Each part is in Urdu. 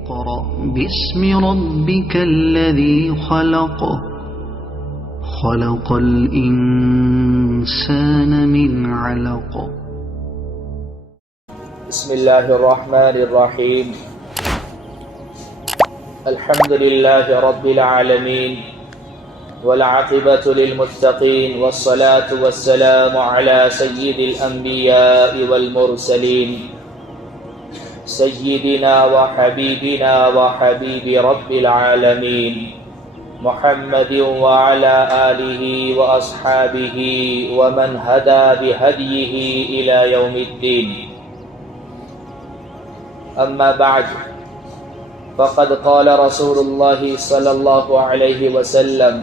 اقرأ باسم ربك الذي خلق خلق الإنسان من علق بسم الله الرحمن الرحيم الحمد لله رب العالمين والعاقبة للمتقين والصلاة والسلام على سيد الأنبياء والمرسلين سيدنا وحبيبنا وحبيب رب العالمين محمد وعلى آله وأصحابه ومن هدى بهديه إلى يوم الدين. أما بعد فقد قال رسول الله صلى الله عليه وسلم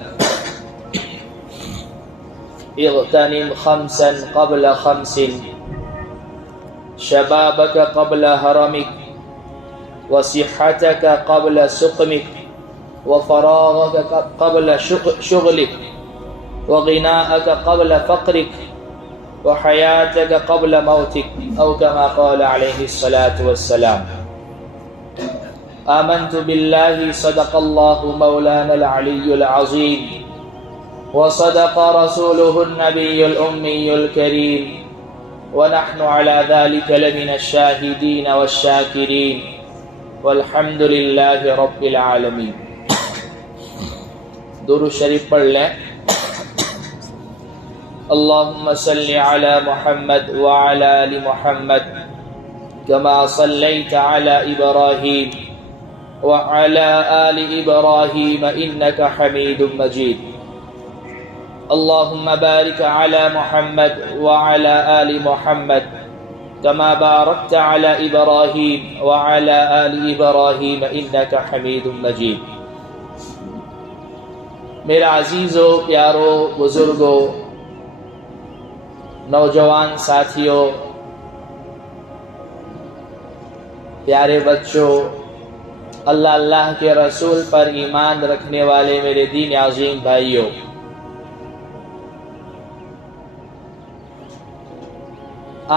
اغتنم خمسا قبل خمس شبابك قبل هرمك وصحتك قبل سقمك وفراغك قبل شغلك وغناءك قبل فقرك وحياتك قبل موتك أو كما قال عليه الصلاة والسلام. آمنت بالله صدق الله مولانا العلي العظيم وصدق رسوله النبي الأمي الكريم ونحن على ذلك لمن الشاهدين والشاكرين والحمد لله رب العالمين. درود شریف پڑھ لیں. اللهم صل على محمد وعلى آل محمد كما صليت على إبراهيم وعلى آل إبراهيم إنك حميد مجيد. اللهم بارك على محمد وعلى آل محمد كما باركت على إبراهيم وعلى آل إبراهيم إنك حميد مجيد. میرا عزیزو، پیارو، بزرگو، نوجوان ساتھیوں، پیارے بچوں، اللہ کے رسول پر ایمان رکھنے والے میرے دین عظیم بھائیوں،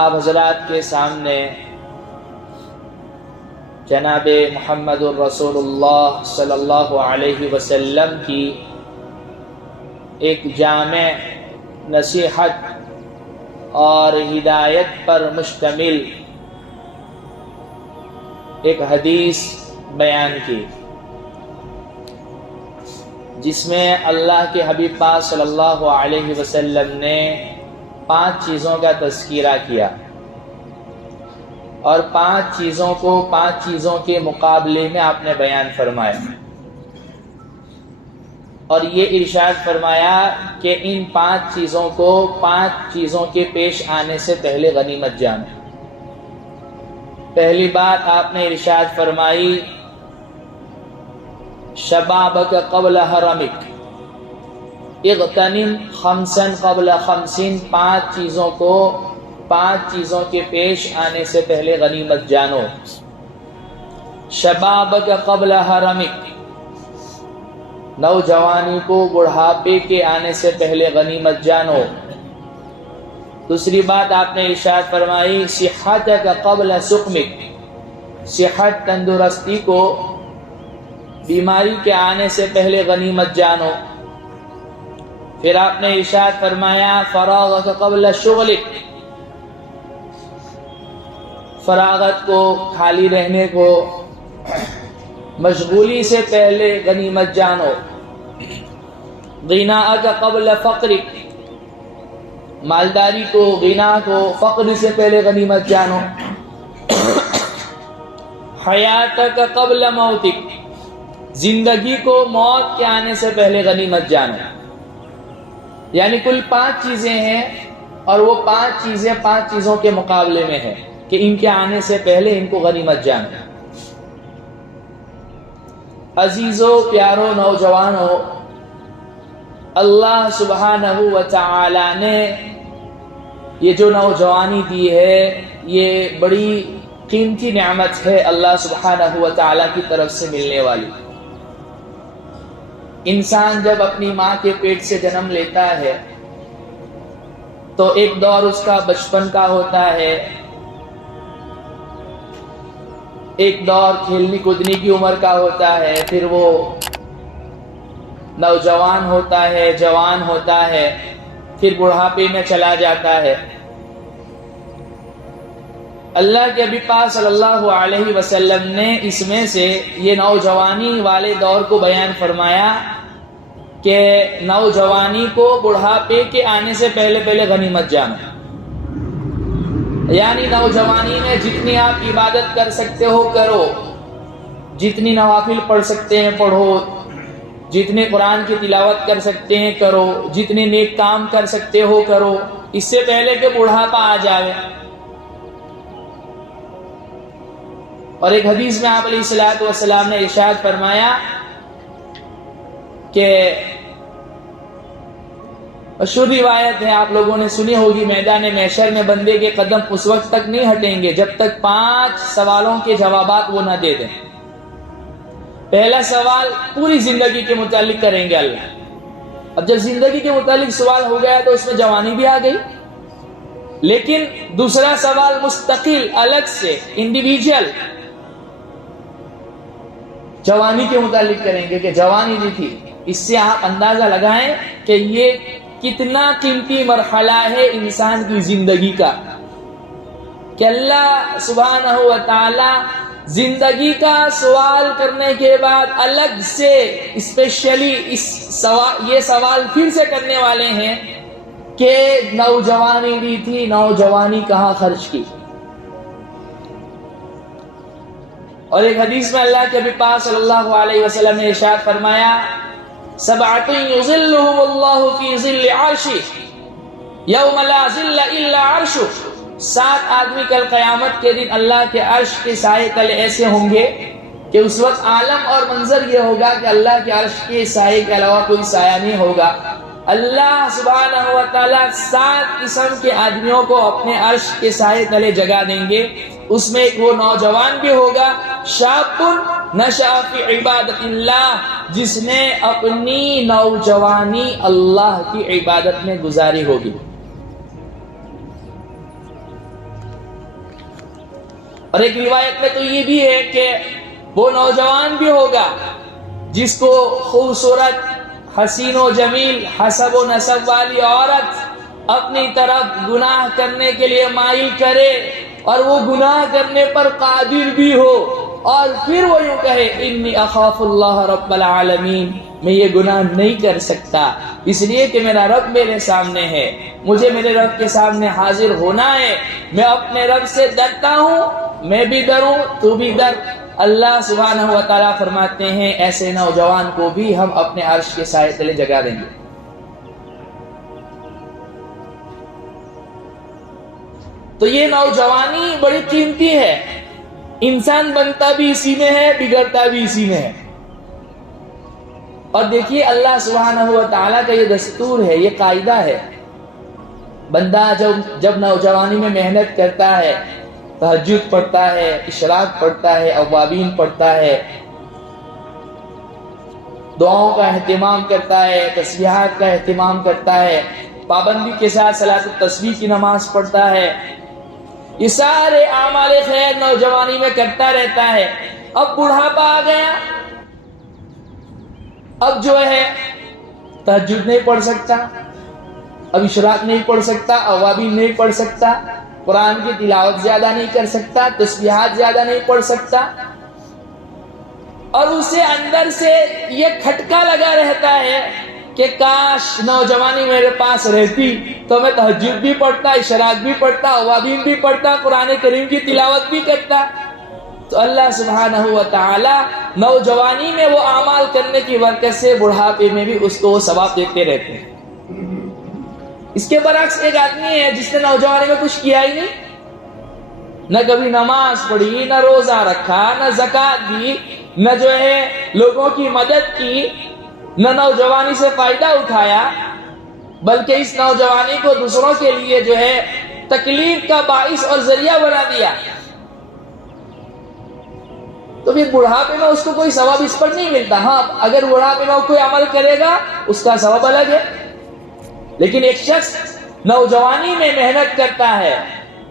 آپ حضرات کے سامنے جناب محمد الرسول اللہ صلی اللہ علیہ وسلم کی ایک جامع نصیحت اور ہدایت پر مشتمل ایک حدیث بیان کی، جس میں اللہ کے حبیب پاک صلی اللہ علیہ وسلم نے 5 چیزوں کا تذکرہ کیا اور 5 چیزوں کو 5 چیزوں کے مقابلے میں آپ نے بیان فرمایا، اور یہ ارشاد فرمایا کہ ان 5 چیزوں کو 5 چیزوں کے پیش آنے سے پہلے غنیمت جانو. پہلی بات آپ نے ارشاد فرمائی شبابک قبل حرمک، اغتنم خمسا قبل خمسین، 5 چیزوں کو 5 چیزوں کے پیش آنے سے پہلے غنیمت جانو. شبابک قبل حرمک، نوجوانی کو بڑھاپے کے آنے سے پہلے غنیمت جانو. دوسری بات آپ نے ارشاد فرمائی صحتک قبل سقمک، صحت تندرستی کو بیماری کے آنے سے پہلے غنیمت جانو. پھر آپ نے ارشاد فرمایا فراغک قبل شغلک، فراغت کو، خالی رہنے کو، مشغولی سے پہلے غنیمت جانو. غناءک قبل فقرک، مالداری کو، غنا کو، فقر سے پہلے غنیمت جانو. حیاتک قبل موتک، زندگی کو موت کے آنے سے پہلے غنیمت جانو. یعنی کل 5 چیزیں ہیں، اور وہ 5 چیزیں 5 چیزوں کے مقابلے میں ہیں کہ ان کے آنے سے پہلے ان کو غنیمت جانو. عزیزو، پیارو، نوجوانوں، اللہ سبحانہ و تعالی نے یہ جو نوجوانی دی ہے، یہ بڑی قیمتی نعمت ہے اللہ سبحانہ و تعالی کی طرف سے ملنے والی. انسان جب اپنی ماں کے پیٹ سے جنم لیتا ہے تو ایک دور اس کا بچپن کا ہوتا ہے، ایک دور کھیلنے کودنے کی عمر کا ہوتا ہے، پھر وہ نوجوان ہوتا ہے، جوان ہوتا ہے، پھر بڑھاپے میں چلا جاتا ہے۔ اللہ کے نبی پاک صلی اللہ علیہ وسلم نے اس میں سے یہ نوجوانی والے دور کو بیان فرمایا کہ نوجوانی کو بڑھاپے کے آنے سے پہلے غنیمت جانا، یعنی نوجوانی میں جتنی آپ عبادت کر سکتے ہو کرو، جتنی نوافل پڑھ سکتے ہیں پڑھو، جتنے قرآن کی تلاوت کر سکتے ہیں کرو، جتنے نیک کام کر سکتے ہو کرو، اس سے پہلے کہ بڑھاپا آ جائے۔ اور ایک حدیث میں آپ علیہ الصلوۃ والسلام نے ارشاد فرمایا کہ مشہور روایت ہے، آپ لوگوں نے سنی ہوگی، میدان محشر میں بندے کے قدم اس وقت تک نہیں ہٹیں گے جب تک 5 سوالوں کے جوابات وہ نہ دے دیں۔ پہلا سوال پوری زندگی کے متعلق کریں گے اللہ۔ اب جب زندگی کے متعلق سوال ہو گیا تو اس میں جوانی بھی آ گئی، لیکن دوسرا سوال مستقل الگ سے انڈیویجول جوانی کے متعلق کریں گے کہ جوانی جو تھی، اس سے آپ اندازہ لگائیں کہ یہ کتنا قیمتی مرحلہ ہے انسان کی زندگی کا، کہ اللہ سبحانہ و تعالی زندگی کا سوال کرنے کے بعد الگ سے اسپیشلی یہ سوال پھر سے کرنے والے ہیں کہ نوجوانی بھی تھی، نوجوانی کہاں خرچ کی۔ اور ایک حدیث میں اللہ کے نبی پاک صلی اللہ علیہ وسلم نے ارشاد فرمایا، سبعۃ یظلھم اللہ فی ظل عرشہ یوم لا ظل الا عرشہ، 7 آدمی کل قیامت کے دن اللہ کے عرش کے سائے تلے ایسے ہوں گے کہ اس وقت عالم اور منظر یہ ہوگا کہ اللہ کے عرش کے سائے کے علاوہ کوئی سایہ نہیں ہوگا۔ اللہ سبحانہ و تعالیٰ 7 قسم کے آدمیوں کو اپنے عرش کے سائے تلے جگہ دیں گے، اس میں ایک وہ نوجوان بھی ہوگا، شاب نشأ فی عبادت اللہ، جس نے اپنی نوجوانی اللہ کی عبادت میں گزاری ہوگی۔ اور ایک روایت میں تو یہ بھی ہے کہ وہ نوجوان بھی ہوگا جس کو خوبصورت حسین و جمیل حسب و نسب والی عورت اپنی طرف گناہ کرنے کے لیے مائل کرے اور وہ گناہ کرنے پر قادر بھی ہو، اور پھر وہ یوں کہے انی اخاف اللہ رب العالمین، میں یہ گناہ نہیں کر سکتا اس لیے کہ میرا رب میرے سامنے ہے، مجھے میرے رب کے سامنے حاضر ہونا ہے، میں اپنے رب سے ڈرتا ہوں، میں بھی ڈروں تو بھی ڈر۔ اللہ سبحانہ و تعالیٰ فرماتے ہیں ایسے نوجوان کو بھی ہم اپنے عرش کے سائے تلے جگہ دیں گے۔ تو یہ نوجوانی بڑی قیمتی ہے، انسان بنتا بھی اسی میں ہے، بگڑتا بھی اسی میں ہے۔ اور دیکھیے اللہ سبحانہ و تعالیٰ کا یہ دستور ہے، یہ قاعدہ ہے، بندہ جب نوجوانی میں محنت کرتا ہے، تہجد پڑھتا ہے، اشراق پڑھتا ہے، اوابین پڑھتا ہے، دعاؤں کا اہتمام کرتا ہے، تسبیحات کا اہتمام کرتا ہے، پابندی کے ساتھ صلاۃ التسبیح کی نماز پڑھتا ہے، یہ سارے اعمال خیر نوجوانی میں کرتا رہتا ہے۔ اب بڑھاپا آ گیا، اب جو ہے تہجد نہیں پڑھ سکتا، اب اشراق نہیں پڑھ سکتا، اوابین نہیں پڑھ سکتا، قرآن کی تلاوت زیادہ نہیں کر سکتا، تسبیحات زیادہ نہیں پڑھ سکتا، اور اسے اندر سے یہ کھٹکا لگا رہتا ہے کہ کاش نوجوانی میرے پاس رہتی تو میں تہجد بھی پڑھتا، اشراق بھی پڑھتا، اوابین بھی پڑھتا، قرآن کریم کی تلاوت بھی کرتا۔ تو اللہ سبحانہ و تعالی نوجوانی میں وہ اعمال کرنے کی برکت سے بڑھاپے میں بھی اس کو وہ ثواب دیتے رہتے ہیں۔ اس کے برعکس ایک آدمی ہے جس نے نوجوانی میں کچھ کیا ہی نہیں، نہ کبھی نماز پڑھی، نہ روزہ رکھا، نہ زکوٰۃ دی، نہ جو ہے لوگوں کی مدد کی، نہ نوجوانی سے فائدہ اٹھایا، بلکہ اس نوجوانی کو دوسروں کے لیے جو ہے تکلیف کا باعث اور ذریعہ بنا دیا، تو پھر بڑھاپے میں اس کو کوئی ثواب اس پر نہیں ملتا۔ ہاں اگر بڑھاپے میں کوئی عمل کرے گا اس کا ثواب الگ ہے، لیکن ایک شخص نوجوانی میں محنت کرتا ہے،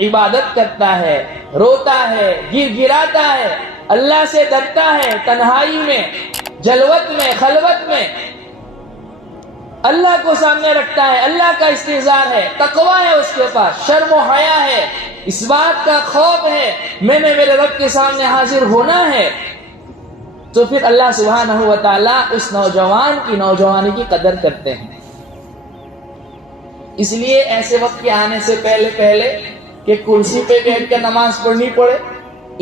عبادت کرتا ہے، روتا ہے، گر گراتا ہے، اللہ سے ڈرتا ہے تنہائی میں، جلوت میں، خلوت میں، اللہ کو سامنے رکھتا ہے، اللہ کا استحضار ہے، تقوی ہے اس کے پاس، شرم و حیا ہے، اس بات کا خوف ہے میں نے میرے رب کے سامنے حاضر ہونا ہے، تو پھر اللہ سبحانہ و تعالیٰ اس نوجوان کی نوجوانی کی قدر کرتے ہیں۔ اس لیے ایسے وقت کے آنے سے پہلے کہ کرسی پہ بیٹھ کر نماز پڑھنی پڑے،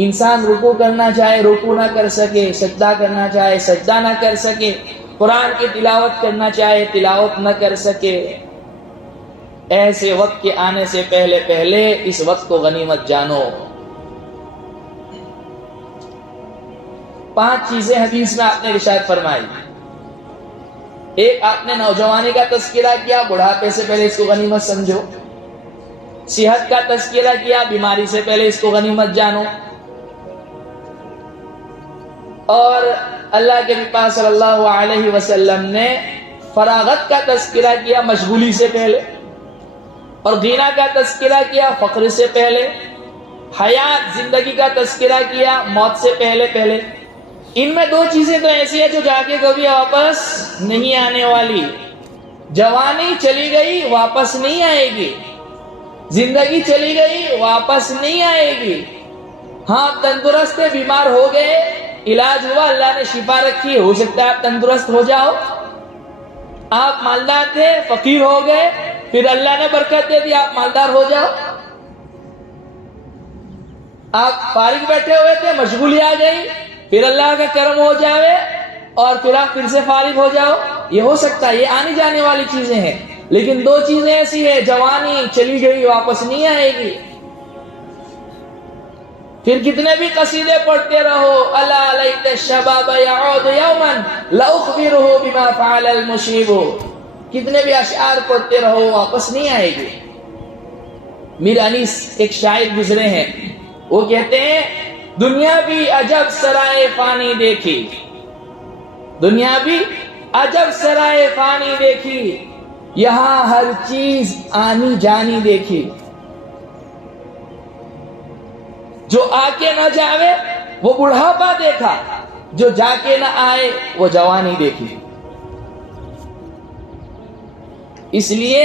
انسان رکوع کرنا چاہے رکوع نہ کر سکے، سجدہ کرنا چاہے سجدہ نہ کر سکے، قرآن کی تلاوت کرنا چاہے تلاوت نہ کر سکے، ایسے وقت کے آنے سے پہلے اس وقت کو غنیمت جانو۔ 5 چیزیں حدیث میں آپ نے ارشاد فرمائی۔ ایک، آپ نے نوجوانی کا تذکرہ کیا، بڑھاپے سے پہلے اس کو غنیمت سمجھو۔ صحت کا تذکرہ کیا، بیماری سے پہلے اس کو غنیمت جانو۔ اور اللہ کے نبی صلی اللہ علیہ وسلم نے فراغت کا تذکرہ کیا مشغولی سے پہلے، اور غنا کا تذکرہ کیا فقر سے پہلے، حیات زندگی کا تذکرہ کیا موت سے پہلے۔ ان میں 2 چیزیں تو ایسی ہیں جو جا کے کبھی واپس نہیں آنے والی۔ جوانی چلی گئی واپس نہیں آئے گی، زندگی چلی گئی واپس نہیں آئے گی۔ ہاں تندرست تھے، بیمار ہو گئے، علاج ہوا، اللہ نے شفا رکھی، ہو سکتا ہے آپ تندرست ہو جاؤ۔ آپ مالدار تھے، فقیر ہو گئے، پھر اللہ نے برکت دے دی، آپ مالدار ہو جاؤ۔ آپ فارغ بیٹھے ہوئے تھے، مشغولی آ گئی، پھر اللہ کا کرم ہو جاوے اور پھر آپ پھر سے فارغ ہو جاؤ۔ یہ ہو سکتا ہے، یہ آنی جانے والی چیزیں ہیں۔ لیکن 2 چیزیں ایسی ہیں، جوانی چلی گئی واپس نہیں آئے گی۔ پھر کتنے بھی قصیدے پڑھتے رہو، الا لیت الشباب یعود یوما لاخبرہ بما فعل المشیب، کتنے بھی اشعار پڑھتے رہو واپس نہیں آئے گی۔ میر انیس ایک شاعر گزرے ہیں، وہ کہتے ہیں دنیا بھی عجب سرائے فانی دیکھی، دنیا بھی عجب سرائے فانی دیکھی، یہاں ہر چیز آنی جانی دیکھی، جو آ کے نہ جاوے وہ بڑھاپا دیکھا، جو جا کے نہ آئے وہ جوانی دیکھی۔ اس لیے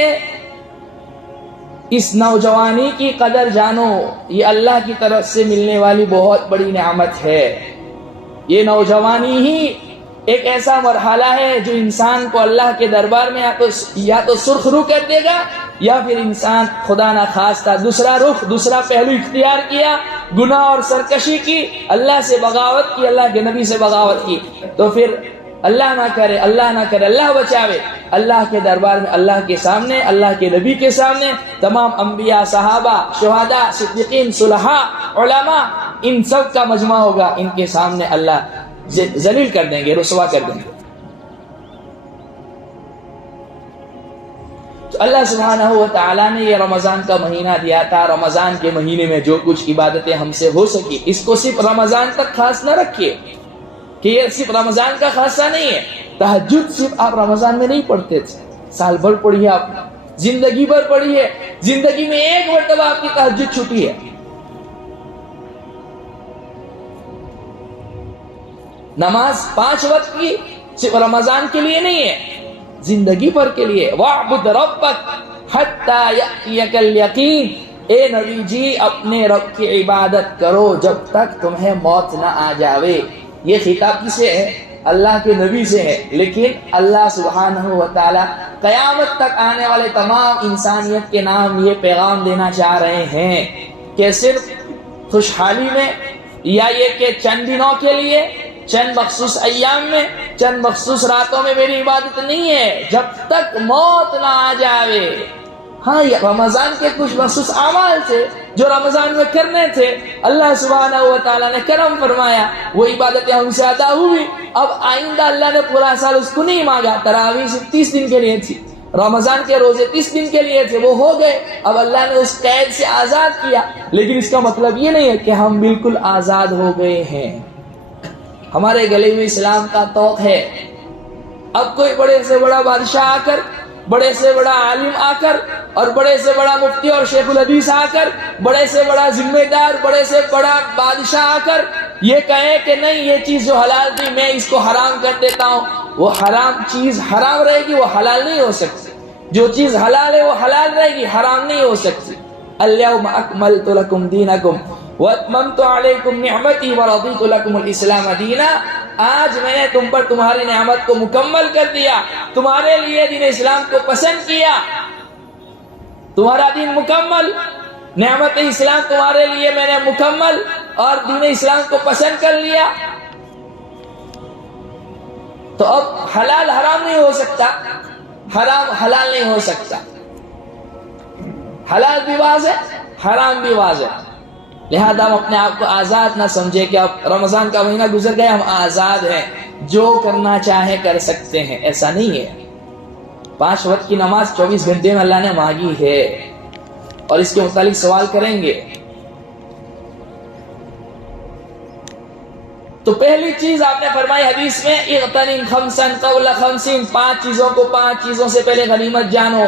اس نوجوانی کی قدر جانو، یہ اللہ کی طرف سے ملنے والی بہت بڑی نعمت ہے۔ یہ نوجوانی ہی ایک ایسا مرحلہ ہے جو انسان کو اللہ کے دربار میں یا تو سرخ رو کر دے گا، یا پھر انسان خدا نہ خواستہ دوسرا رخ، دوسرا پہلو اختیار کیا، گناہ اور سرکشی کی، اللہ سے بغاوت کی، اللہ کے نبی سے بغاوت کی، تو پھر اللہ نہ کرے، اللہ بچاوے، اللہ کے دربار میں، اللہ کے سامنے، اللہ کے نبی کے سامنے، تمام انبیاء، صحابہ، شہداء، صدیقین، صلحاء، علماء، ان سب کا مجمع ہوگا، ان کے سامنے اللہ ذلیل کر دیں گے، رسوا کر دیں گے۔ تو اللہ سبحانہ و تعالیٰ نے یہ رمضان کا مہینہ دیا تھا، رمضان کے مہینے میں جو کچھ عبادتیں ہم سے ہو سکی، اس کو صرف رمضان تک خاص نہ رکھیے کہ یہ صرف رمضان کا خاصہ نہیں ہے۔ تہجد صرف آپ رمضان میں نہیں پڑھتے تھے، سال بھر پڑھیے، آپ زندگی بھر پڑھیے، زندگی میں ایک مرتبہ آپ کی تہجد چھٹی ہے۔ نماز 5 وقت کی صرف رمضان کے لیے نہیں ہے، زندگی بھر کے لیے۔ وَاعْبُدْ رَبَّكَ حَتَّى يَأْتِيَكَ الْيَقِينُ، اے نبی جی اپنے رب کی عبادت کرو جب تک تمہیں موت نہ آ جاوے۔ یہ خطاب کس سے ہے؟ اللہ کے نبی سے ہے، لیکن اللہ سبحانہ و تعالی قیامت تک آنے والے تمام انسانیت کے نام یہ پیغام دینا چاہ رہے ہیں کہ صرف خوشحالی میں، یا یہ کہ چند دنوں کے لیے، چند مخصوص ایام میں، چند مخصوص راتوں میں میری عبادت نہیں ہے، جب تک موت نہ آ جاوے۔ ہاں یہ رمضان کے کچھ مخصوص اعمال تھے جو رمضان میں کرنے تھے، اللہ سبحانہ و تعالیٰ نے کرم فرمایا، وہ عبادتیں ہم سے ادا ہوئی۔ اب آئندہ اللہ نے پورا سال اس کو نہیں مانگا، تراویح صرف 30 دن کے لیے تھی، رمضان کے روزے 30 دن کے لیے تھے، وہ ہو گئے، اب اللہ نے اس قید سے آزاد کیا۔ لیکن اس کا مطلب یہ نہیں ہے کہ ہم بالکل آزاد ہو گئے ہیں، ہمارے گلے میں اسلام کا طوق ہے۔ اب کوئی بڑے سے بڑا بادشاہ آ کر، بڑے سے بڑا عالم آ کر، اور بڑے سے بڑا مفتی اور شیخ الحدیث آ کر، بڑے سے بڑا ذمہ دار، بڑے سے بڑا بادشاہ آ کر یہ کہے کہ نہیں یہ چیز جو حلال تھی میں اس کو حرام کر دیتا ہوں، وہ حرام چیز حرام رہے گی، وہ حلال نہیں ہو سکتی۔ جو چیز حلال ہے وہ حلال رہے گی، حرام نہیں ہو سکتی۔ الیوم اکملت لکم دینکم واتممت علیکم نعمتی ورضیت لکم الاسلام دینا، آج میں نے تم پر تمہاری نعمت کو مکمل کر دیا، تمہارے لیے دین اسلام کو پسند کیا، تمہارا دین مکمل، نعمت اسلام تمہارے لیے میں نے مکمل اور دین اسلام کو پسند کر لیا۔ تو اب حلال حرام نہیں ہو سکتا، حرام حلال نہیں ہو سکتا، حلال بھی واضح حرام بھی واضح، لہذا ہم اپنے آپ کو آزاد نہ سمجھے کہ اب رمضان کا مہینہ گزر گیا ہم آزاد ہیں، جو کرنا چاہے کر سکتے ہیں، ایسا نہیں ہے۔ 5 وقت کی نماز 24 گھنٹے میں اللہ نے مانگی ہے اور اس کے متعلق سوال کریں گے۔ تو پہلی چیز آپ نے فرمائی حدیث میں اغتنم خمسا قبل خمسین، 5 چیزوں کو 5 چیزوں سے پہلے غنیمت جانو۔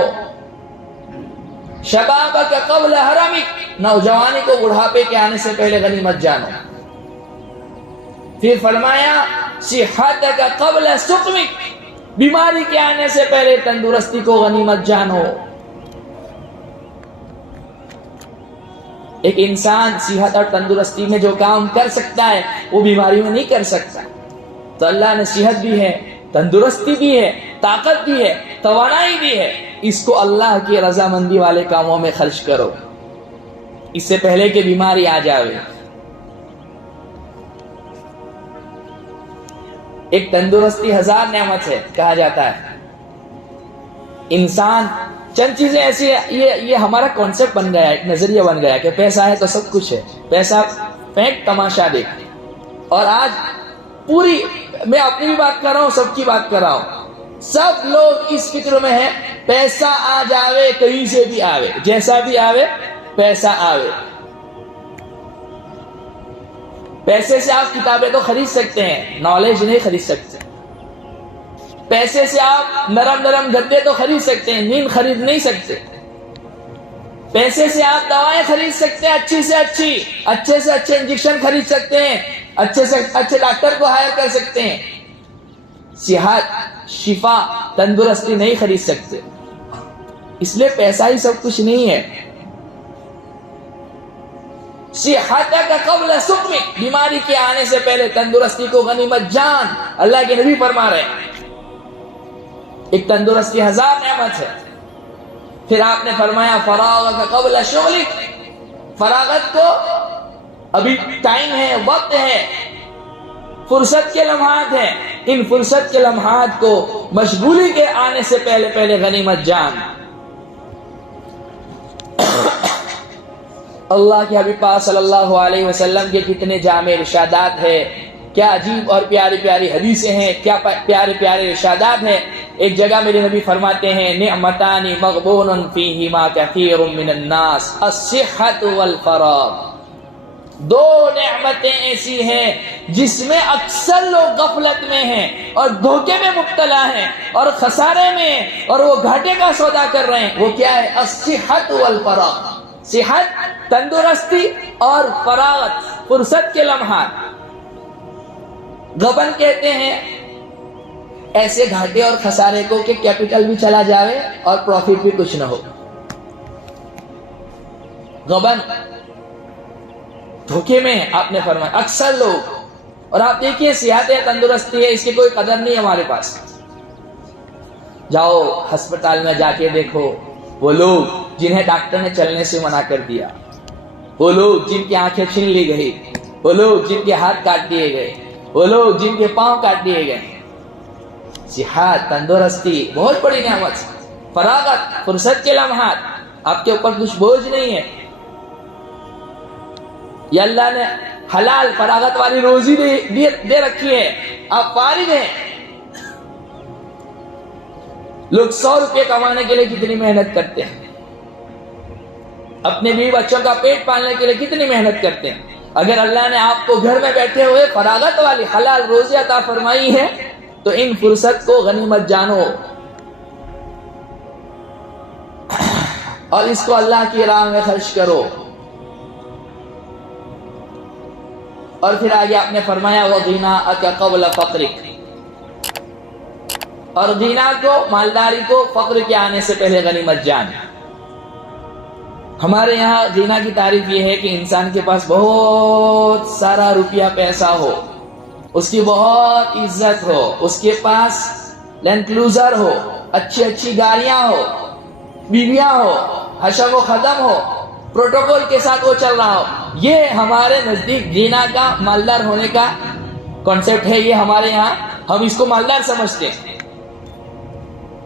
شبابک قبل حرمک، نوجوانی کو بڑھاپے کے آنے سے پہلے غنیمت جانو۔ پھر فرمایا صحتک قبل سقمک، بیماری کے آنے سے پہلے تندرستی کو غنیمت جانو۔ ایک انسان صحت اور تندرستی میں جو کام کر سکتا ہے وہ بیماری میں نہیں کر سکتا، تو اللہ نے صحت بھی ہے، تندرستی بھی ہے، طاقت بھی ہے، توانائی بھی ہے، اس کو اللہ کی رضامندی والے کاموں میں خرچ کرو، اس سے پہلے کہ بیماری آ جاوے۔ ایک تندرستی 1000 نعمت ہے کہا جاتا ہے۔ انسان چند چیزیں ایسی ہیں، یہ ہمارا کانسیپٹ بن گیا ہے، ایک نظریہ بن گیا کہ پیسہ ہے تو سب کچھ ہے، پیسہ پھینک تماشا دیکھ۔ اور آج پوری میں اپنی بھی بات کر رہا ہوں، سب کی بات کر رہا ہوں، سب لوگ اس فکر میں ہیں پیسہ آ جاوے، کہیں سے بھی آوے، جیسا بھی آوے پیسہ آوے۔ پیسے سے آپ کتابیں تو خرید سکتے ہیں، نالج نہیں خرید سکتے۔ پیسے سے آپ نرم نرم گدے تو خرید سکتے ہیں، نیند خرید نہیں سکتے۔ پیسے سے آپ دوائیں خرید سکتے ہیں، اچھی سے اچھی، اچھے سے اچھے انجیکشن خرید سکتے ہیں، اچھے سے اچھے ڈاکٹر کو ہائر کر سکتے ہیں۔ صحت، شفا، تندرستی نہیں خرید سکتے، اس لیے پیسہ ہی سب کچھ نہیں ہے۔ صحتک قبل سقمک، بیماری کے آنے سے پہلے تندرستی کو غنیمت جان، اللہ کے نبی فرما رہے ہیں۔ ایک تندرستی 1000 نعمت ہے۔ پھر آپ نے فرمایا فراغک قبل شغلک، فراغت کو ابھی ٹائم ہے، وقت ہے، فرصت کے لمحات ہیں، ان فرصت کے لمحات کو مشغولی کے آنے سے پہلے غنیمت جان۔ اللہ کے حبیب پاک صلی اللہ علیہ وسلم کے کتنے جامع ارشادات ہیں، کیا عجیب اور پیاری پیاری حدیثیں ہیں، کیا پیارے پیارے ارشادات ہیں۔ ایک جگہ میرے نبی فرماتے ہیں نعمتان مغبون فیہما کثیر من الناس، الصحت والفراغ، 2 نعمتیں ایسی ہیں جس میں اکثر لوگ غفلت میں ہیں اور دھوکے میں مبتلا ہیں اور خسارے میں ہیں اور وہ گھاٹے کا سودا کر رہے ہیں۔ وہ کیا ہے؟ الصحت والفراغ، صحت، تندرستی اور فراغت، فرصت کے لمحات۔ غبن کہتے ہیں ایسے گھاٹے اور خسارے کو کہ کیپٹل بھی چلا جاوے اور پروفٹ بھی کچھ نہ ہو۔ غبن، دھوکے میں آپ نے فرمایا اکثر لوگ، اور آپ دیکھیے صحت ہے، تندرستی ہے، اس کی کوئی قدر نہیں ہمارے پاس۔ جاؤ ہسپتال میں جا کے دیکھو، وہ لوگ جنہیں ڈاکٹر نے چلنے سے منع کر دیا، وہ لوگ جن کی آنکھیں چھین لی گئی، وہ لوگ جن کے ہاتھ کاٹ دیے گئے، وہ لوگ جن کے پاؤں کاٹ دیے گئے۔ صحت، تندرستی بہت بڑی نعمت، فراغت، فرصت کے لمحات، آپ کے اوپر کچھ بوجھ نہیں ہے، یہ اللہ نے حلال فراغت والی روزی دے رکھی ہے، آپ فارغ ہیں۔ لوگ 100 روپے کمانے کے لیے کتنی محنت کرتے ہیں، اپنے بیوی بچوں کا پیٹ پالنے کے لیے کتنی محنت کرتے ہیں۔ اگر اللہ نے آپ کو گھر میں بیٹھے ہوئے فراغت والی حلال روزی عطا فرمائی ہے تو ان فرصت کو غنیمت جانو اور اس کو اللہ کی راہ میں خرچ کرو۔ اور پھر آگے آپ نے فرمایا وَغِنَاءَكَ قَبْلَ فَقْرِكَ، اور غنا کو، مالداری کو فقر کے آنے سے پہلے غنیمت جان۔ ہمارے یہاں غنا کی تعریف یہ ہے کہ انسان کے پاس بہت سارا روپیہ پیسہ ہو، اس کی بہت عزت ہو، اس کے پاس لینڈ کروزر ہو، اچھی اچھی گاڑیاں ہو، بیویاں ہو، حشم و ختم ہو، پروٹوکول کے ساتھ وہ چل رہا ہو۔ یہ ہمارے نزدیک غنا کا، مالدار ہونے کا کانسیپٹ ہے، یہ ہمارے یہاں ہم اس کو مالدار سمجھتے ہیں،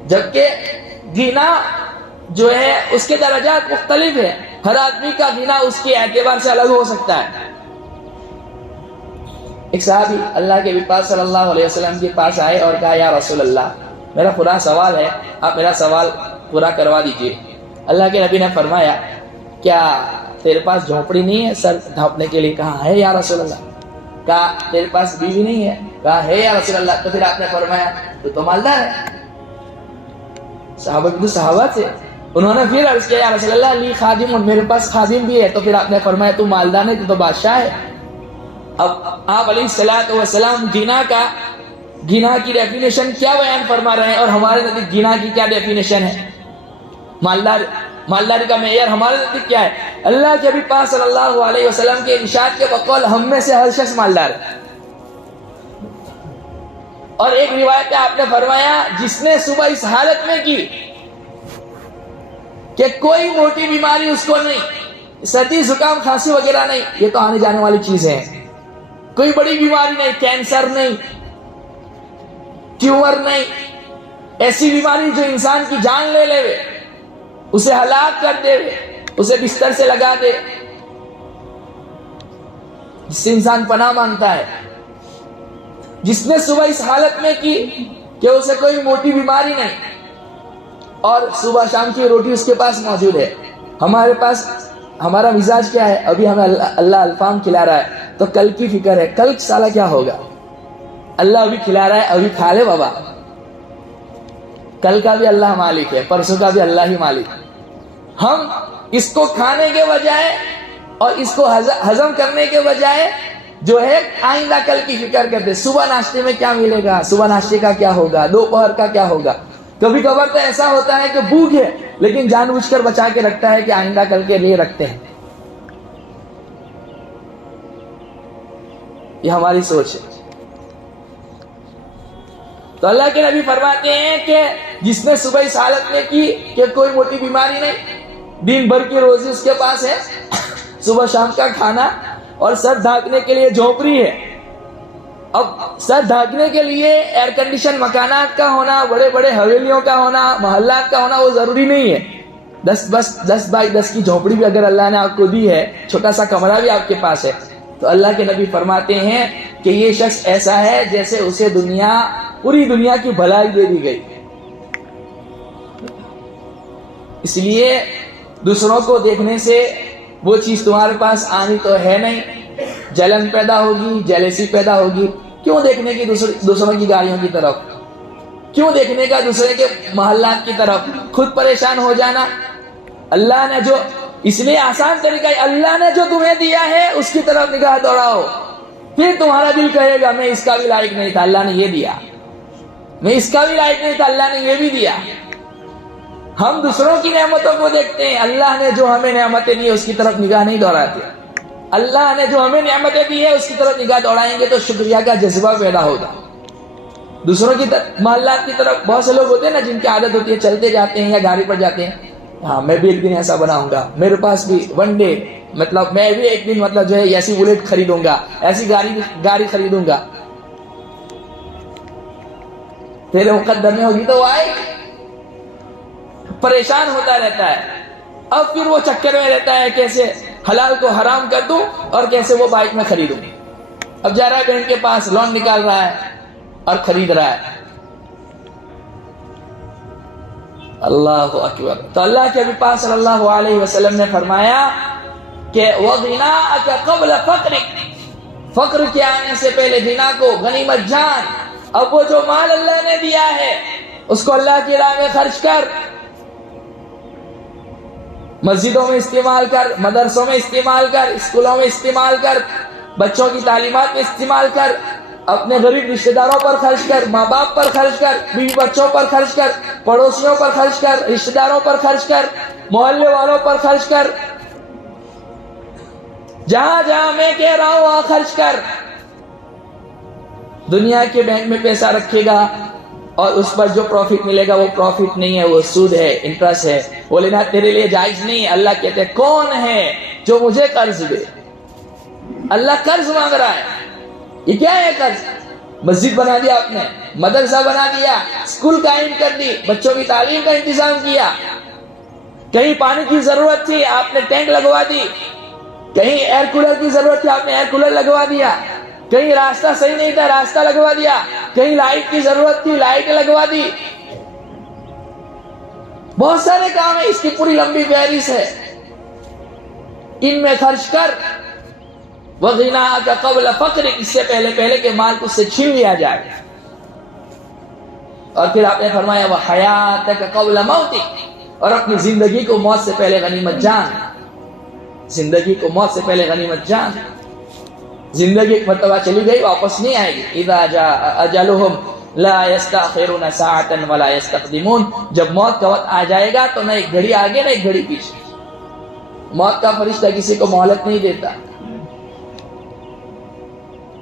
جبکہ غنا جو ہے اس کے درجات مختلف ہے، ہر آدمی کا غنا اس کے اعتبار سے الگ ہو سکتا ہے۔ ایک صحابی اللہ کے نبی پاک صلی اللہ علیہ وسلم کے پاس آئے اور کہا یا رسول اللہ میرا خدا سوال ہے، آپ میرا سوال پورا کروا دیجئے۔ اللہ کے نبی نے فرمایا کیا تیرے پاس جھونپڑی نہیں ہے سر ڈھانپنے کے لیے؟ کہا ہے یا رسول اللہ۔ کہا تیرے پاس بیوی نہیں ہے؟ کہا ہے یا رسول اللہ۔ تو پھر آپ نے فرمایا تو مالدار ہے۔ صحابہ بھی تو صحابہ تھے، انہوں نے پھر عرض کیا یا رسول اللہ لی خادم، میرے پاس خادم بھی ہے۔ تو پھر آپ نے فرمایا تو مالدار نہیں، تو بادشاہ ہے۔ اب آپ علیہ الصلوۃ والسلام غنا کی ڈیفینیشن کیا بیان فرما رہے ہیں، اور ہمارے نزدیک غنا کی کیا ڈیفینیشن ہے؟ مالداری کا معیار ہمارے نزدیک کیا ہے؟ اللہ کے نبی پاک صلی اللہ علیہ وسلم کے ارشاد کے بقول ہم میں سے ہر شخص مالدار ہے۔ اور ایک روایت میں آپ نے فرمایا جس نے صبح اس حالت میں کی کہ کوئی موٹی بیماری اس کو نہیں، سردی زکام کھانسی وغیرہ نہیں، یہ تو آنے جانے والی چیزیں ہیں، کوئی بڑی بیماری نہیں، کینسر نہیں، ٹیومر نہیں، ایسی بیماری جو انسان کی جان لے لے، اسے ہلاک کر دے، اسے بستر سے لگا دے، جس سے انسان پناہ مانگتا ہے، جس نے صبح اس حالت میں کی کہ اسے کوئی موٹی بیماری نہیں، اور صبح شام کی روٹی اس کے پاس موجود ہے۔ ہمارے پاس ہمارا مزاج کیا ہے؟ ابھی ہمیں اللہ الفام کھلا رہا ہے تو کل کی فکر ہے، کل سالہ کیا ہوگا؟ اللہ ابھی کھلا رہا ہے، ابھی کھا لے بابا، کل کا بھی اللہ مالک ہے، پرسوں کا بھی اللہ ہی مالک ہے۔ ہم اس کو کھانے کے بجائے اور اس کو ہضم کرنے کے بجائے جو ہے آئندہ کل کی فکر کرتے، صبح ناشتے میں کیا ملے گا، صبح ناشتے کا کیا ہوگا، دوپہر کا کیا ہوگا۔ کبھی کبھار تو ایسا ہوتا ہے کہ بھوک ہے لیکن جان بوجھ کر بچا کے رکھتا ہے کہ آئندہ کل کے لیے رکھتے ہیں۔ یہ ہماری سوچ ہے۔ تو اللہ کے نبی فرماتے ہیں کہ جس نے صبح اس حالت میں کی کہ کوئی موٹی بیماری نہیں، دن بھر کی روزی اس کے پاس ہے، صبح شام کا کھانا اور سر ڈھانکنے کے لیے جھونپڑی ہے۔ اب سر ڈھانکنے کے لیے ایئر کنڈیشن مکانات کا ہونا، بڑے بڑے حویلیوں کا ہونا، محلات کا ہونا وہ ضروری نہیں ہے۔ 10 بائی 10 کی جھونپڑی بھی اگر اللہ نے آپ کو دی ہے، چھوٹا سا کمرہ بھی آپ کے پاس ہے، تو اللہ کے نبی فرماتے ہیں کہ یہ شخص ایسا ہے جیسے اسے پوری دنیا کی بھلائی دے دی گئی۔ اس لیے دوسروں کو دیکھنے سے وہ چیز تمہارے پاس آنی تو ہے نہیں، جلن پیدا ہوگی، جیلسی پیدا ہوگی۔ کیوں دیکھنے کی دوسروں کی گاڑیوں کی طرف، کیوں دیکھنے کا دوسرے کے محلات کی طرف، خود پریشان ہو جانا۔ اللہ نے جو، اس لیے آسان طریقہ ہے، اللہ نے جو تمہیں دیا ہے اس کی طرف نگاہ دوڑاؤ، پھر تمہارا دل کہے گا میں اس کا بھی لائق نہیں تھا، اللہ نے یہ دیا، میں اس کا بھی لائق نہیں تھا، اللہ نے یہ بھی دیا۔ ہم دوسروں کی نعمتوں کو دیکھتے ہیں، اللہ نے جو ہمیں نعمتیں دی اس کی طرف نگاہ نہیں دوڑاتے۔ اللہ نے جو ہمیں نعمتیں دی ہے اس کی طرف نگاہ دوڑائیں گے تو شکریہ کا جذبہ پیدا ہوگا۔ دوسروں کی محلات کی طرف بہت سے لوگ ہوتے ہیں نا جن کی عادت ہوتی ہے چلتے جاتے ہیں یا گاڑی پر جاتے ہیں، ہاں میں بھی ایک دن ایسا بناؤں گا، میرے پاس بھی ون ڈے مطلب میں بھی ایک دن مطلب جو ہے ایسی بلیٹ خریدوں گا، ایسی گاڑی خریدوں گا۔ تیرے مقدر میں ہوگی تو وہ آئے، پریشان ہوتا رہتا ہے، اب پھر وہ چکر میں رہتا ہے کیسے حلال کو حرام کر دوں اور کیسے وہ بائک میں خریدوں۔ اب جا رہا ہے بینک کے پاس، لون نکال رہا ہے اور خرید رہا ہے۔ اللہ اکبر۔ تو اللہ کے نبی پاک صلی اللہ علیہ وسلم نے فرمایا کہ وَغِنَاءَكَ قَبْلَ فَقْرِكَ، فقر کے آنے سے پہلے غنا کو غنیمت جان۔ اب وہ جو مال اللہ نے دیا ہے اس کو اللہ کی راہ میں خرچ کر، مسجدوں میں استعمال کر، مدرسوں میں استعمال کر، اسکولوں میں استعمال کر، بچوں کی تعلیمات میں استعمال کر، اپنے غریب رشتہ داروں پر خرچ کر، ماں باپ پر خرچ کر، بیوی بچوں پر خرچ کر، پڑوسیوں پر خرچ کر، رشتہ داروں پر خرچ کر، محلے والوں پر خرچ کر، جہاں جہاں میں کہہ رہا ہوں وہاں خرچ کر۔ دنیا کے بینک میں پیسہ رکھے گا اور اس پر جو پروفٹ ملے گا وہ پروفٹ نہیں ہے، وہ سود ہے، انٹرسٹ ہے، وہ لینا تیرے لیے جائز نہیں ہے۔ اللہ کہتے ہیں کون ہے جو مجھے قرض دے؟ اللہ قرض مانگ رہا ہے۔ یہ کیا ہے قرض؟ مسجد بنا دیا آپ نے، مدرسہ بنا دیا، اسکول قائم کر دی، بچوں کی تعلیم کا انتظام کیا، کہیں پانی کی ضرورت تھی آپ نے ٹینک لگوا دی، کہیں ایئر کولر کی ضرورت تھی آپ نے ایئر کولر لگوا دیا، کہیں راستہ صحیح نہیں تھا راستہ لگوا دیا، کہیں لائٹ کی ضرورت تھی لائٹ لگوا دی۔ بہت سارے کام ہیں، اس کی پوری لمبی فہرست ہے۔ ان میں خرچ کر، وَغِنَاءَكَ قَبْلَ فَقْرِكَ، اس سے پہلے کہ مال کو سے چھین لیا جائے۔ اور پھر آپ نے فرمایا وَحَيَاتَكَ قَبْلَ مَوْتِكَ، اور اپنی زندگی کو موت سے پہلے غنیمت جان، زندگی کو موت سے پہلے غنیمت جان۔ زندگی ایک مرتبہ چلی گئی واپس نہیں آئے گی۔ اذا جاء اجلهم لا يستأخرون ساعة ولا يستقدمون، جب موت کا وقت آ جائے گا تو نہ ایک گھڑی آگے نہ ایک گھڑی پیچھے۔ موت کا فرشتہ کسی کو مہلت نہیں دیتا۔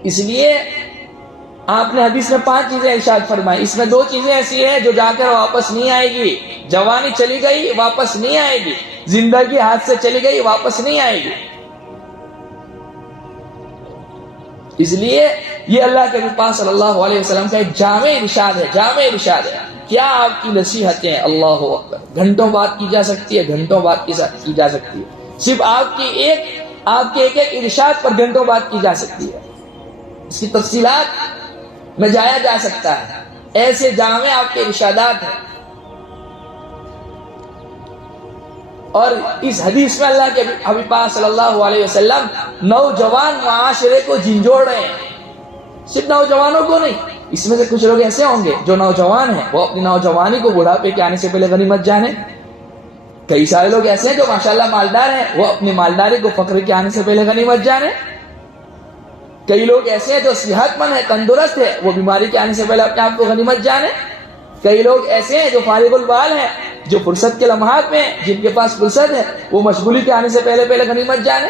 اس لیے آپ نے حدیث میں 5 چیزیں ارشاد فرمائی، اس میں 2 چیزیں ایسی ہیں جو جا کر واپس نہیں آئے گی۔ جوانی چلی گئی واپس نہیں آئے گی، زندگی ہاتھ سے چلی گئی واپس نہیں آئے گی۔ اس لیے یہ اللہ کے نبی صلی اللہ علیہ وسلم کا ایک جامع ارشاد ہے، جامع ارشاد ہے۔ کیا آپ کی نصیحتیں، اللہ اکبر، گھنٹوں بات کی جا سکتی ہے، گھنٹوں بات کی جا سکتی ہے۔ صرف آپ کے ایک ایک ارشاد پر گھنٹوں بات کی جا سکتی ہے، اس کی تفصیلات میں جایا جا سکتا ہے، ایسے جامع آپ کے ارشادات ہیں۔ اور اس حدیث میں اللہ کے حبیب صلی اللہ علیہ وسلم نوجوان معاشرے کو جھنجھوڑ رہے ہیں، صرف نوجوانوں کو نہیں۔ اس میں سے کچھ لوگ ایسے ہوں گے جو نوجوان ہیں، وہ اپنی نوجوانی کو بڑھاپے کے آنے سے پہلے غنیمت جانے۔ کئی سارے لوگ ایسے ہیں جو ماشاءاللہ مالدار ہیں، وہ اپنی مالداری کو فقر کے آنے سے پہلے غنیمت جانے۔ کئی لوگ ایسے ہیں جو صحت مند ہے، تندرست ہے، وہ بیماری کے آنے سے پہلے اپنے آپ کو غنیمت جانے۔ کئی لوگ ایسے ہیں جو فارغ البال ہیں، جو فرصت کے لمحات میں جن کے پاس فرصت ہے، وہ مشغولی کے آنے سے پہلے غنیمت جانے۔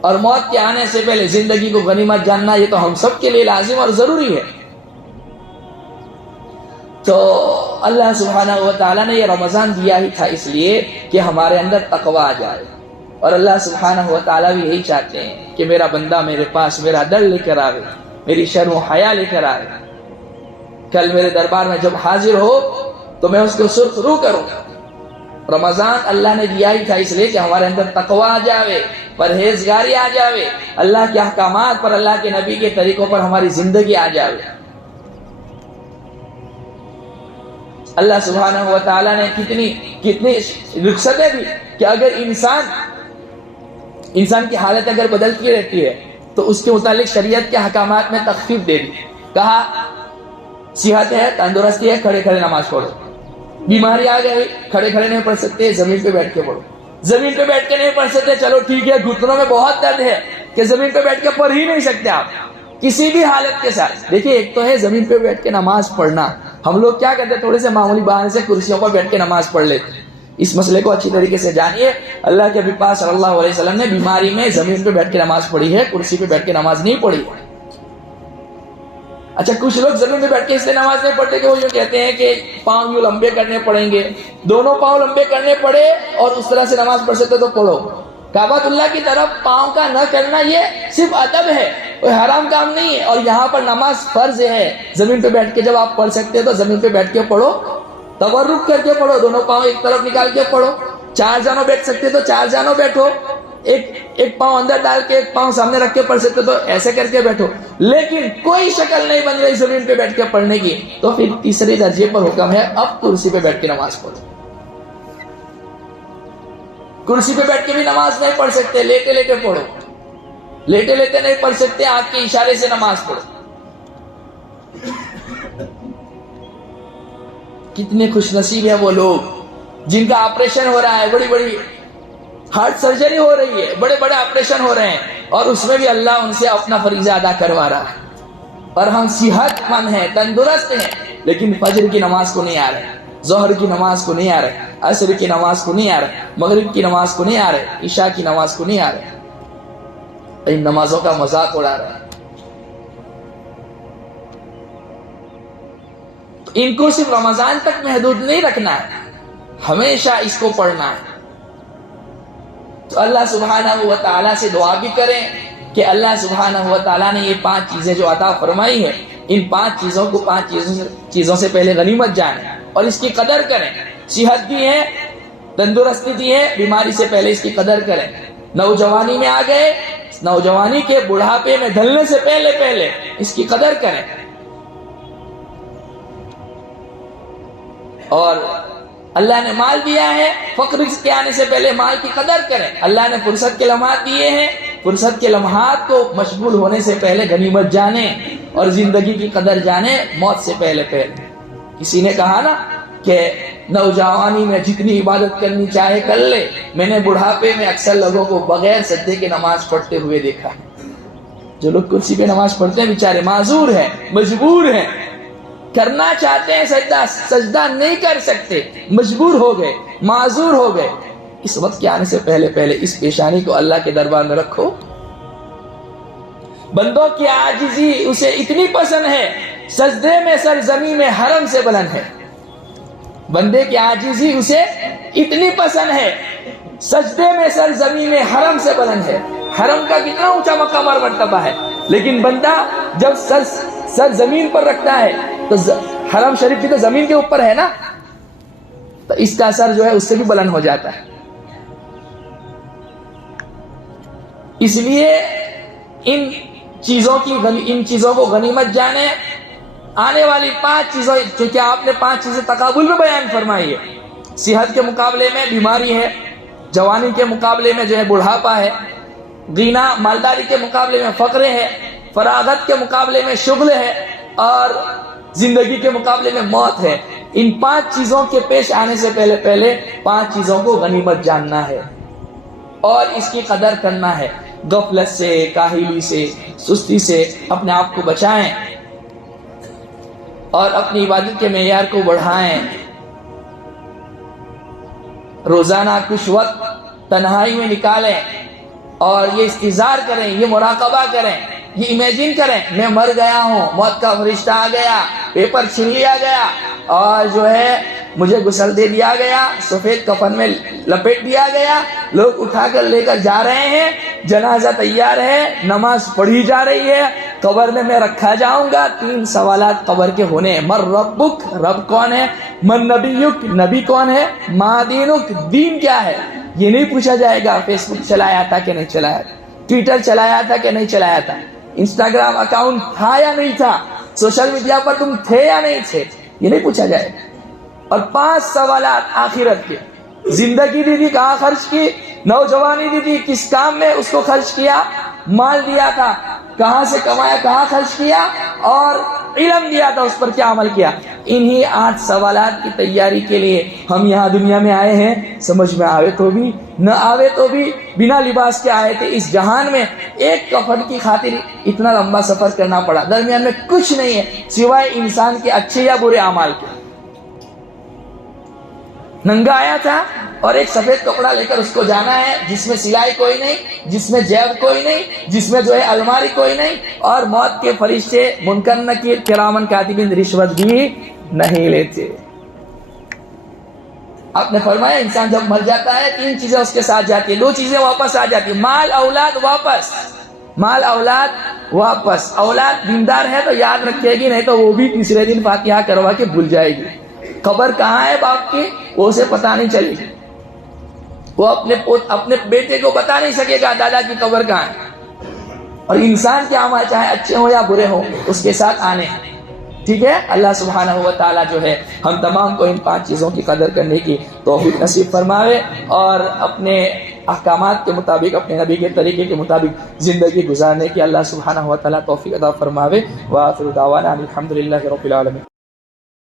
اور موت کے آنے سے پہلے زندگی کو غنیمت جاننا یہ تو ہم سب کے لیے لازم اور ضروری ہے۔ تو اللہ سبحانہ و تعالیٰ نے یہ رمضان دیا ہی تھا اس لیے کہ ہمارے اندر تقویٰ آ جائے، اور اللہ سبحانہ و تعالیٰ بھی یہی چاہتے ہیں کہ میرا بندہ میرے پاس میرا ڈر لے کر آئے، میری شرم و حیا لے کر آئے، کل میرے دربار میں جب حاضر ہو تو میں اس کو سرخ رو کروں۔ رمضان اللہ نے دیا ہی تھا اس لیے کہ ہمارے اندر تقویٰ آ جاوے، پرہیزگاری آ جاوے، اللہ کے احکامات پر، اللہ کے نبی کے طریقوں پر ہماری زندگی آ جاوے۔ اللہ سبحانہ و تعالیٰ نے کتنی رخصتیں دی کہ اگر انسان کی حالت اگر بدلتی رہتی ہے تو اس کے متعلق شریعت کے احکامات میں تخفیف دے دی۔ کہا صحت ہے، تندرستی ہے، کھڑے کھڑے نماز پڑھو۔ بیماری آ گئی، کھڑے کھڑے نہیں پڑھ سکتے، زمین پہ بیٹھ کے پڑھو۔ زمین پہ بیٹھ کے نہیں پڑھ سکتے، چلو ٹھیک ہے، گھٹنوں میں بہت درد ہے کہ زمین پہ بیٹھ کے پڑھ ہی نہیں سکتے آپ کسی بھی حالت کے ساتھ۔ دیکھیے ایک تو ہے زمین پہ بیٹھ کے نماز پڑھنا، ہم لوگ کیا کرتے ہیں، تھوڑے سے معمولی بہانے سے کرسیوں پر بیٹھ کے نماز پڑھ لیتے ہیں۔ اس مسئلے کو اچھی طریقے سے جانیے، اللہ کے حبیب صلی اللہ علیہ وسلم نے بیماری میں زمین پہ بیٹھ کے نماز پڑھی ہے، کرسی پہ بیٹھ کے نماز نہیں پڑھی۔ اچھا کچھ لوگ زمین پہ بیٹھ کے اس لیے نماز نہیں پڑھتے کہ وہ یوں کہتے ہیں کہ پاؤں یوں لمبے کرنے پڑیں گے، دونوں پاؤں لمبے کرنے پڑے اور اس طرح سے نماز پڑھ سکتے تو پڑھو۔ کعبۃ اللہ کی طرف پاؤں کا نہ کرنا یہ صرف ادب ہے، کوئی حرام کام نہیں ہے، اور یہاں پر نماز فرض ہے۔ زمین پہ بیٹھ کے جب آپ پڑھ سکتے تو زمین پہ بیٹھ کے پڑھو، تورک کر کے پڑھو، دونوں پاؤں ایک طرف نکال کے پڑھو۔ 4 جانوں بیٹھ سکتے تو 4 جانوں بیٹھو، ایک پاؤں اندر ڈال کے ایک پاؤں سامنے رکھ کے پڑھ سکتے تو ایسے کر کے بیٹھو۔ لیکن کوئی شکل نہیں بن رہی زمین پہ بیٹھ کے پڑھنے کی، تو پھر تیسرے درجے پر حکم ہے اب کرسی پہ بیٹھ کے نماز پڑھو۔ کرسی پہ بیٹھ کے بھی نماز نہیں پڑھ سکتے، لیٹے لیٹے پڑھو، لیٹے لیٹے نہیں پڑھ سکتے، آپ کے اشارے سے نماز پڑھو۔ کتنے خوش نصیب ہیں وہ لوگ جن کا آپریشن ہو رہا ہے، بڑی بڑی ہارٹ سرجری ہو رہی ہے، بڑے بڑے آپریشن ہو رہے ہیں، اور اس میں بھی اللہ ان سے اپنا فریضہ ادا کروا رہا ہے، اور ہم صحت مند ہیں، تندرست ہیں، لیکن فجر کی نماز کو نہیں آ رہے، ظہر کی نماز کو نہیں آ رہے، عصر کی نماز کو نہیں آ رہے، مغرب کی نماز کو نہیں آ رہے، عشاء کی نماز کو نہیں آ رہے، ان نمازوں کا مذاق اڑا رہے ہیں۔ تو ان کو صرف رمضان تک محدود نہیں رکھنا ہے، ہمیشہ اس کو پڑھنا ہے۔ تو اللہ سبحانہ و تعالیٰ سے دعا بھی کریں کہ اللہ سبحانہ و تعالیٰ نے یہ 5 چیزیں جو عطا فرمائی ہے، ان 5 چیزوں کو 5 چیزوں سے پہلے غنیمت جانیں اور اس کی قدر کریں۔ صحت دی ہے، تندرستی دی ہے، بیماری سے پہلے اس کی قدر کریں۔ نوجوانی میں آ گئے، نوجوانی کے بڑھاپے میں ڈھلنے سے پہلے اس کی قدر کریں۔ اور اللہ نے مال دیا ہے، فقر کے آنے سے پہلے مال کی قدر کریں۔ اللہ نے فرصت کے لمحات دیے ہیں، فرصت کے لمحات کو مشغول ہونے سے پہلے غنیمت جانیں اور زندگی کی قدر جانیں موت سے پہلے۔ کسی نے کہا نا کہ نوجوانی میں جتنی عبادت کرنی چاہے کر لے، میں نے بڑھاپے میں اکثر لوگوں کو بغیر سجدے کے نماز پڑھتے ہوئے دیکھا۔ جو لوگ کرسی پہ نماز پڑھتے ہیں بیچارے معذور ہیں، مجبور ہیں، کرنا چاہتے ہیں سجدہ نہیں کر سکتے، مجبور ہو گئے، معذور ہو گئے۔ اس وقت کے آنے سے پہلے اس پیشانی کو اللہ کے دربار میں رکھو۔ بندوں کی عاجزی اسے اتنی پسند ہے، سجدے میں سر زمین میں حرم سے بلند ہے۔ بندے کی عاجزی اسے اتنی پسند ہے، سجدے میں سر زمین میں حرم سے بلند ہے۔ حرم کا کتنا اونچا مقام اور مرتبہ ہے، لیکن بندہ جب سر زمین پر رکھتا ہے تو حرم شریف کی تو زمین کے اوپر ہے نا، تو اس کا سر جو ہے اس سے بھی بلند ہو جاتا ہے۔ اس لیے ان چیزوں کو غنیمت جانے۔ آنے والی 5 چیزیں، چونکہ آپ نے 5 چیزیں تقابل میں بیان فرمائی ہے، صحت کے مقابلے میں بیماری ہے، جوانی کے مقابلے میں جو ہے بڑھاپا ہے، غنا مالداری کے مقابلے میں فقر ہے، فراغت کے مقابلے میں شغل ہے، اور زندگی کے مقابلے میں موت ہے۔ ان 5 چیزوں کے پیش آنے سے پہلے 5 چیزوں کو غنیمت جاننا ہے اور اس کی قدر کرنا ہے۔ غفلت سے، کاہلی سے، سستی سے اپنے آپ کو بچائیں اور اپنی عبادت کے معیار کو بڑھائیں۔ روزانہ کچھ وقت تنہائی میں نکالیں اور یہ استظہار کریں، یہ مراقبہ کریں، یہ امیجن کریں میں مر گیا ہوں، موت کا فرشتہ آ گیا، پیپر چھین لیا گیا اور جو ہے مجھے غسل دے دیا گیا، سفید کفن میں لپیٹ دیا گیا، لوگ اٹھا کر لے کر جا رہے ہیں، جنازہ تیار ہے، نماز پڑھی جا رہی ہے، قبر میں رکھا جاؤں گا۔ 3 سوالات قبر کے ہونے ہیں۔ من ربک، رب کون ہے؟ من نبیک، نبی کون ہے؟ ما دینک، دین کیا ہے؟ یہ نہیں پوچھا جائے گا فیس بک چلایا تھا کہ نہیں چلایا تھا، ٹویٹر چلایا تھا کہ نہیں چلایا تھا، انسٹاگرام اکاؤنٹ تھا یا نہیں تھا، سوشل میڈیا پر تم تھے یا نہیں تھے، یہ نہیں پوچھا جائے گا۔ اور 5 سوالات آخرت کے۔ زندگی دی تھی، کہاں خرچ کی؟ نوجوانی دی تھی، کس کام میں اس کو خرچ کیا؟ مال دیا تھا، کہاں سے کمایا، کہاں خرچ کیا؟ اور علم دیا تھا، اس پر کیا عمل کیا؟ انہی 8 سوالات کی تیاری کے لیے ہم یہاں دنیا میں آئے ہیں۔ سمجھ میں آوے تو بھی، نہ آوے تو بھی، بنا لباس کے آئے تھے اس جہان میں۔ ایک کفن کی خاطر اتنا لمبا سفر کرنا پڑا، درمیان میں کچھ نہیں ہے سوائے انسان کے اچھے یا برے اعمال کے۔ ننگا آیا تھا اور ایک سفید کپڑا لے کر اس کو جانا ہے، جس میں سلائی کوئی نہیں، جس میں جیب کوئی نہیں، جس میں جو ہے الماری کوئی نہیں، اور موت کے فرشتے منکر نکیر کرامن کاتبین رشوت بھی نہیں لیتے۔ آپ نے فرمایا انسان جب مر جاتا ہے 3 چیزیں اس کے ساتھ جاتی ہیں، 2 چیزیں واپس آ جاتی ہیں، مال اولاد واپس، مال اولاد واپس۔ اولاد دیندار ہے تو یاد رکھے گی، نہیں تو وہ بھی تیسرے دن فاتحہ کروا کے بھول جائے گی۔ قبر کہاں ہے باپ کی، وہ اسے پتہ نہیں چلے گی، وہ اپنے بیٹے کو بتا نہیں سکے گا دادا کی قبر کہاں ہے۔ اور انسان کے عمل چاہے اچھے ہوں یا برے ہوں اس کے ساتھ آنے ہیں۔ ٹھیک ہے، اللہ سبحانہ و تعالیٰ جو ہے ہم تمام کو ان 5 چیزوں کی قدر کرنے کی توفیق نصیب فرماوے اور اپنے احکامات کے مطابق، اپنے نبی کے طریقے کے مطابق زندگی گزارنے کی اللہ سبحانہ و تعالیٰ توفیق عطا فرماوے۔ وآخر دعوانا الحمدللہ رب العالمین۔